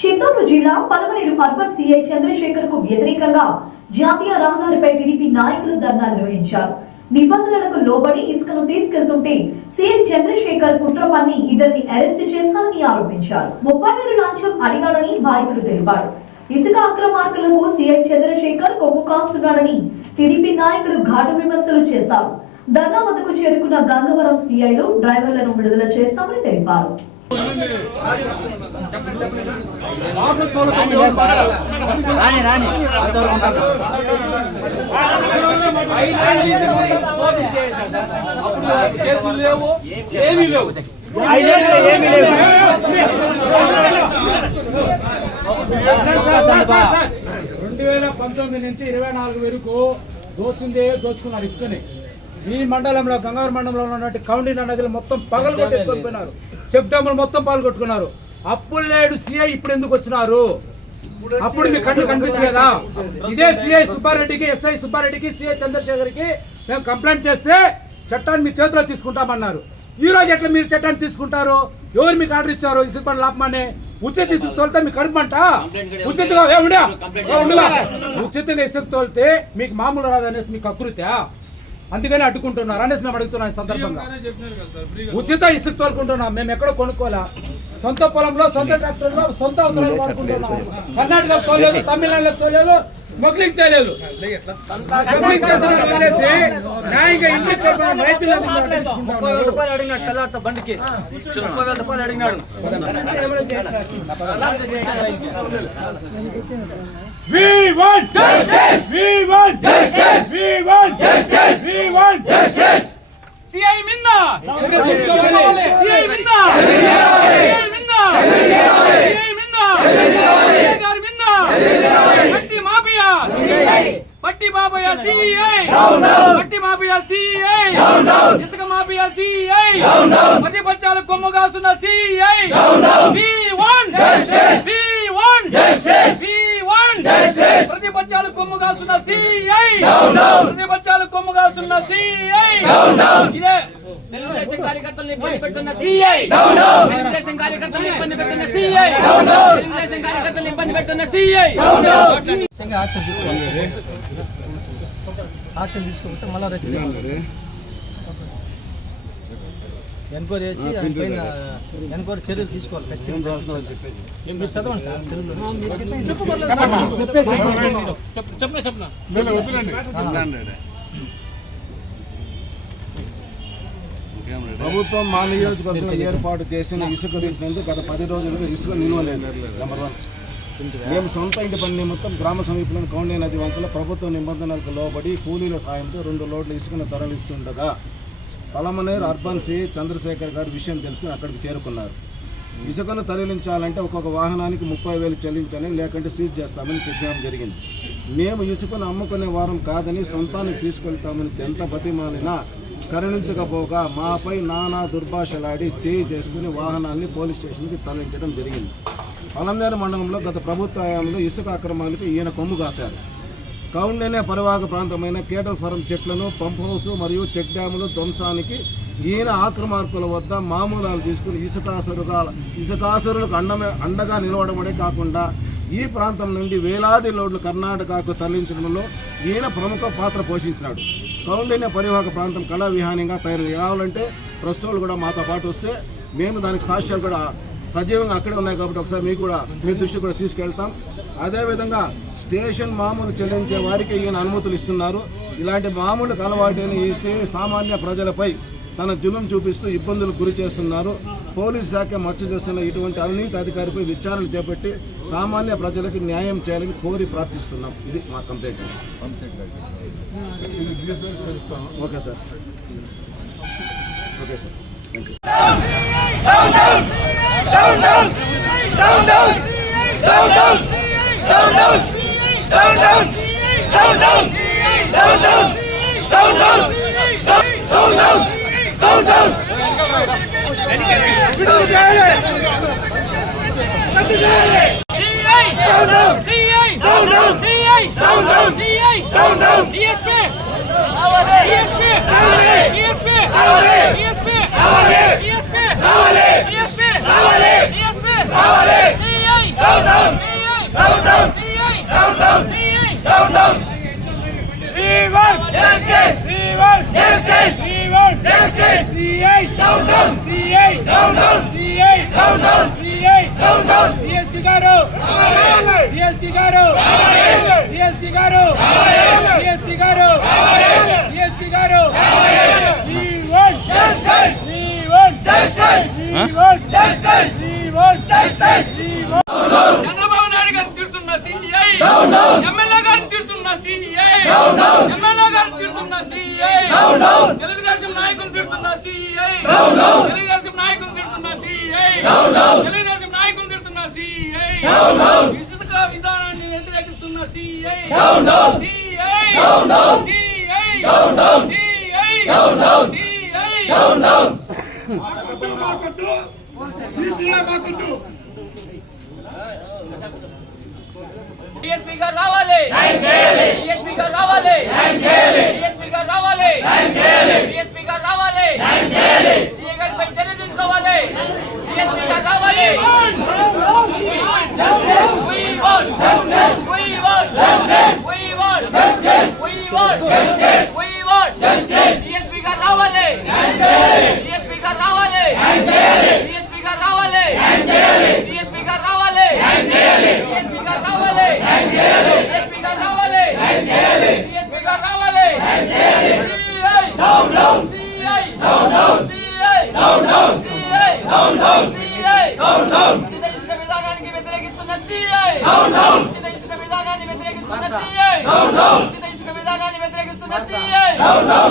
చిత్తూరు జిల్లా Palamaner urban CI Chandrasekhar కు వ్యతిరేకంగా జాతీయ రహదారిపై టీడీపీ నాయకులు ధర్నా నిర్వహించారు. నిబంధనలకు లోబడి ఇసుకను తీసుకెళ్తుంటే సీఐ చంద్రశేఖర్ కుట్ర పన్ని ఇద్దరిని అరెస్టు చేశారని ఆరోపించారు. 30,000 లంచం అడిగాడని బాధితుడు తెలిపాడు. ఇసుక అక్రమార్కులకు సీఐ చంద్రశేఖర్ కొమ్ము కాస్తున్నాడని టీడీపీ నాయకులు ఘాటు విమర్శలు చేశారు. ధర్నా వద్దకు చేరుకున్న గంగవరం సీఐలు డ్రైవర్లను విడుదల చేస్తామని తెలిపారు. నుంచి 24 వరకు దోచుకున్నారు ఇసుకని. ఈ మండలంలో గంగావరం మండలంలో ఉన్నటువంటి కౌండిన నదిలో మొత్తం పగలగొట్టుకున్నారు. చెక్ డ్యాములు మొత్తం పాల్గొట్టుకున్నారు. అప్పుడు లేడు సీఐ ఇప్పుడు ఎందుకు వచ్చినారు? అప్పుడు మీ కళ్ళు కనిపించలేదా? ఇదే సిఐ సుబ్బారెడ్డికి, ఎస్ఐ సుబ్బారెడ్డికి, సిఐ చంద్రశేఖర్కి మేము కంప్లైంట్ చేస్తే చట్టాన్ని మీ చేతిలో తీసుకుంటామన్నారు. ఈ రోజు ఎట్లా మీరు చట్టాన్ని తీసుకుంటారు? ఎవరు మీకు ఆర్డర్ ఇచ్చారు? ఇసుక పని లాపమని ఉచిత ఇసుక తోలితే మీకు కడుపుమంట? ఉచితంగా ఉచితంగా ఇసుక తోలితే మీకు మామూలు రాదనేసి మీకు అకృత్యా? అందుకని అడ్డుకుంటున్నారు అనేసి మేము అడుగుతున్నాం. ఈ సందర్భంగా ఉచిత ఇసుక తోలుకుంటున్నాం. మేము ఎక్కడో కొనుక్కోలే, సొంత పొలంలో, సొంత ట్రాక్టర్లో, సొంత అవసరాలు వాడుకుంటున్నాం. కర్ణాటకలో తోలేదు, తమిళనాడులో తోలేదు, స్మగ్లింగ్ చేయలేదు. స్మగ్లింగ్ చేసి న్యాయంగా ఇంటికి రైతులు బండికి 30,000 రూపాయలు అడిగినాడు. We want justice! We want justice! We want justice! We want justice! CI Minna! CI Minna! CI Minna! CI Minna! CI Minna! Patti Mafia! Patti Mafia CI! Patti Mafia CI! Iska Mafia CI! ప్రతిపక్షాలు కొమ్ముగాసున్న CI! We want justice! We want justice! ప్రతిపక్షాలు కొమ్ముగాసున్న CI! ప్రతిపక్షాలు కొమ్ముగాసున్న CI! ఇదే తెలుగుదేశం కార్యకర్తలను ఇబ్బంది పెడుతున్న CI! Telugu Desam కార్యకర్తలను ఇబ్బంది పెడుతున్న CI! తెలుగుదేశం కార్యకర్తలను ఇబ్బంది పెడుతున్న CI! యాక్షన్ తీసుకోకపోతే మళ్ళీ ఎన్క్వైరీ చేసి ఎన్క్వైరీ చర్యలు తీసుకోవాలి. మీరు చదవండి సార్. ప్రభుత్వం మా నియోజకవర్గంలో ఏర్పాటు చేసిన ఇసుక రీతినందు గత 10 రోజులుగా ఇసుక నిల్వలేదు. నెంబర్ 1, మేము సొంత ఇంటి పని నిమిత్తం గ్రామ సమీపంలోని కౌండి నది వంకలో ప్రభుత్వ నిబంధనలకు లోబడి కూలీల సాయంతో 2 లోడ్ల ఇసుకను తరలిస్తుండగా పలమనేరు అర్బన్ సిఐ చంద్రశేఖర్ గారు విషయం తెలుసుకుని అక్కడికి చేరుకున్నారు. ఇసుకను తరలించాలంటే ఒక్కొక్క వాహనానికి 30,000 చెల్లించాలని, లేకుంటే సీజ్ చేస్తామని చెప్పడం జరిగింది. మేము ఇసుకను అమ్ముకునే వారం కాదని సొంతానికి తీసుకెళ్తామని ఎంత బతిమాలినా కరుణించకపోగా మాపై నానా దుర్భాషలాడి చేయి చేసుకుని వాహనాన్ని పోలీస్ స్టేషన్కి తరలించడం జరిగింది. పలమనేరు మండలంలో గత ప్రభుత్వ హయాంలో ఇసుక అక్రమాలకు ఈయన కొమ్ము కాశారు. కౌండిన్య పరివాహక ప్రాంతమైన కేటల్ ఫారం చెట్లను, పంప్ హౌస్ మరియు చెక్ డ్యాములు ధ్వంసానికి ఈయన ఆక్రమార్కుల వద్ద మామూలాలు తీసుకుని ఇసుకాసురులకు అండగా నిలవడమే కాకుండా ఈ ప్రాంతం నుండి వేలాది లోడ్లు కర్ణాటకకు తరలించడంలో ఈయన ప్రముఖ పాత్ర పోషించినాడు. కౌండిన్య పరివాహక ప్రాంతం కళా విహానంగా తయారు కావాలంటే ప్రస్తుతాలు కూడా మాతో పాటు వస్తే మేము దానికి సాక్ష్యాలు కూడా సజీవంగా అక్కడే ఉన్నాయి కాబట్టి ఒకసారి మీ దృష్టి కూడా తీసుకెళ్తాం. అదేవిధంగా స్టేషన్ మామూలు చెల్లించే వారికి ఈయన అనుమతులు ఇస్తున్నారు. ఇలాంటి మామూలుకు అలవాటైన ఈ సామాన్య ప్రజలపై తన జులుం చూపిస్తూ ఇబ్బందులు గురి చేస్తున్నారు. పోలీసు శాఖ మచ్చ చేస్తున్న ఇటువంటి అవినీతి అధికారిపై విచారణ చేపట్టి సామాన్య ప్రజలకు న్యాయం చేయాలని కోరి ప్రార్థిస్తున్నాం. ఇది మా complaint. Okay sir. Okay sir. Down, down! Chandrababu Naidu గారిని తిడుతున్న సిఐ ఎమ్మెల్యే గారిని తిడుతున్న సిఐ ఎమ్మెల్యే గారిని తిడుతున్న సిఐ తెలుగుదేశం నాయకులు తిడుతున్న సిఐ తెలుగుదేశం నాయకులు తిడుతున్న సిఐ తెలుగుదేశం నాయకులు తిడుతున్న సిఐ ఇసుక విధానాన్ని వ్యతిరేకిస్తున్న సిఐ సిఐ డిఎస్పీ గారు రావాలి డిఎస్పీ గారు రావాలి డిఎస్పీ గారు రావాలి డిఎస్పీ గారు రావాలి సీఏ గారిపై చర్య తీసుకోవాలి డిఎస్పీ గారు రావాలి డిఎస్పీ గారు రావాలి డిఎస్పీ గారు రావాలి డిఎస్పీ గారు రావాలి డిఎస్పీ గారు రావాలి డిఎస్పీ గారు రావాలి డిఎస్పీ గారు రావాలి డిఎస్పీ గారు రావాలి CI down down CI down down CI down down CI down down CI down down ఉచిత ఇసుక విధానానికి వ్యతిరేకిస్తున్న సిఐ డౌన్ డౌన్ ఉచిత ఇసుక విధానాన్ని వ్యతిరేకిస్తున్న సిఐ డౌన్ డౌన్ ఉచిత ఇసుక విధానాన్ని వ్యతిరేకిస్తున్న సిఐ డౌన్ డౌన్